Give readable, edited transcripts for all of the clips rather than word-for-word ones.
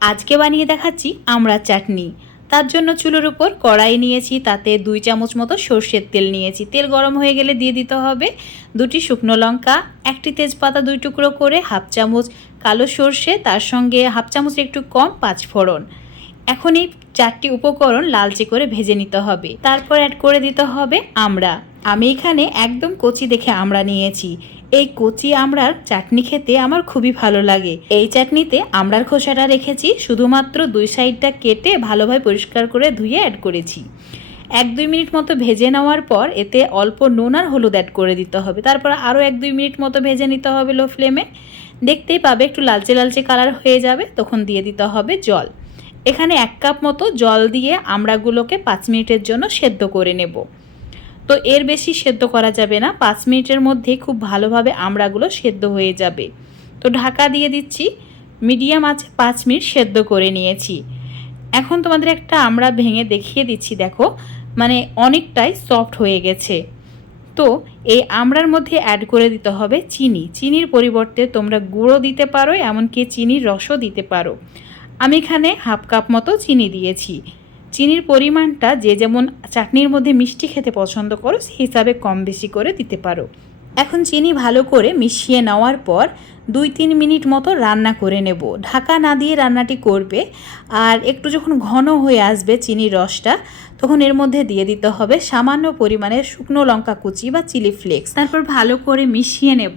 আজকে বানিয়ে দেখাচ্ছি আমড়ার চাটনি। তার জন্য চুলোর উপর কড়াই নিয়েছি, তাতে 2 চামচ মতো সর্ষের তেল নিয়েছি। তেল গরম হয়ে গেলে দিয়ে দিতে হবে 2টি শুকনো লঙ্কা, 1টি তেজপাতা 2 টুকরো করে, হাফ চামচ কালো সর্ষে, তার সঙ্গে হাফ চামচের একটু কম 5 ফোড়ন। এখন এই 4টি উপকরণ লালচে করে ভেজে নিতে হবে। তারপর অ্যাড করে দিতে হবে আমড়া। আমি এখানে একদম কচি দেখে আমড়া নিয়েছি। এই কচি আমড়ার চাটনি খেতে আমার খুবই ভালো লাগে। এই চাটনিতে আমড়ার খোসাটা রেখেছি, শুধুমাত্র 2 সাইডটা কেটে ভালোভাবে পরিষ্কার করে ধুয়ে অ্যাড করেছি। 1-2 মিনিট মতো ভেজে নেওয়ার পর এতে অল্প নুন আর হলুদ অ্যাড করে দিতে হবে। তারপর আরও 1-2 মিনিট মতো ভেজে নিতে হবে লো ফ্লেমে। দেখতেই পাবে একটু লালচে লালচে কালার হয়ে যাবে, তখন দিয়ে দিতে হবে জল। এখানে 1 কাপ মতো জল দিয়ে আমড়াগুলোকে 5 মিনিটের জন্য সেদ্ধ করে নেব। তো এর বেশি সেদ্ধ করা যাবে না, 5 মিনিটের মধ্যে খুব ভালোভাবে আমড়াগুলো সেদ্ধ হয়ে যাবে। তো ঢাকা দিয়ে দিচ্ছি, মিডিয়াম আঁচে 5 মিনিট সেদ্ধ করে নিয়েছি। এখন তোমাদের একটা আমড়া ভেঙে দেখিয়ে দিচ্ছি, দেখো মানে অনেকটাই সফট হয়ে গেছে। তো এই আমড়ার মধ্যে অ্যাড করে দিতে হবে চিনি। চিনির পরিবর্তে তোমরা গুঁড়ো দিতে পারো, এমনকি চিনির রসও দিতে পারো। আমি এখানে হাফ কাপ মতো চিনি দিয়েছি। চিনির পরিমাণটা যে যেমন চাটনির মধ্যে মিষ্টি খেতে পছন্দ করো সেই হিসাবে কম বেশি করে দিতে পারো। এখন চিনি ভালো করে মিশিয়ে নেওয়ার পর 2-3 মিনিট মতো রান্না করে নেব। ঢাকা না দিয়ে রান্নাটি করবে। আর একটু যখন ঘন হয়ে আসবে চিনির রসটা, তখন এর মধ্যে দিয়ে দিতে হবে সামান্য পরিমাণে শুকনো লঙ্কা কুচি বা চিলি ফ্লেক্স। তারপর ভালো করে মিশিয়ে নেব।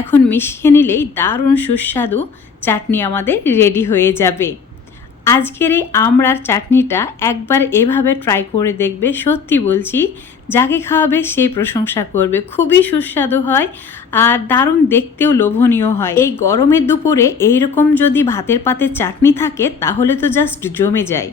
এখন মিশিয়ে নিলেই দারুণ সুস্বাদু চাটনি আমাদের রেডি হয়ে যাবে। আজকের এই আমড়ার চাটনিটা একবার এভাবে ট্রাই করে দেখবে, সত্যি বলছি যাকে খাওয়াবে সেই প্রশংসা করবে। খুবই সুস্বাদু হয় আর দারুণ দেখতেও লোভনীয় হয়। এই গরমের দুপুরে এইরকম যদি ভাতের পাতে চাটনি থাকে তাহলে তো জাস্ট জমে যায়।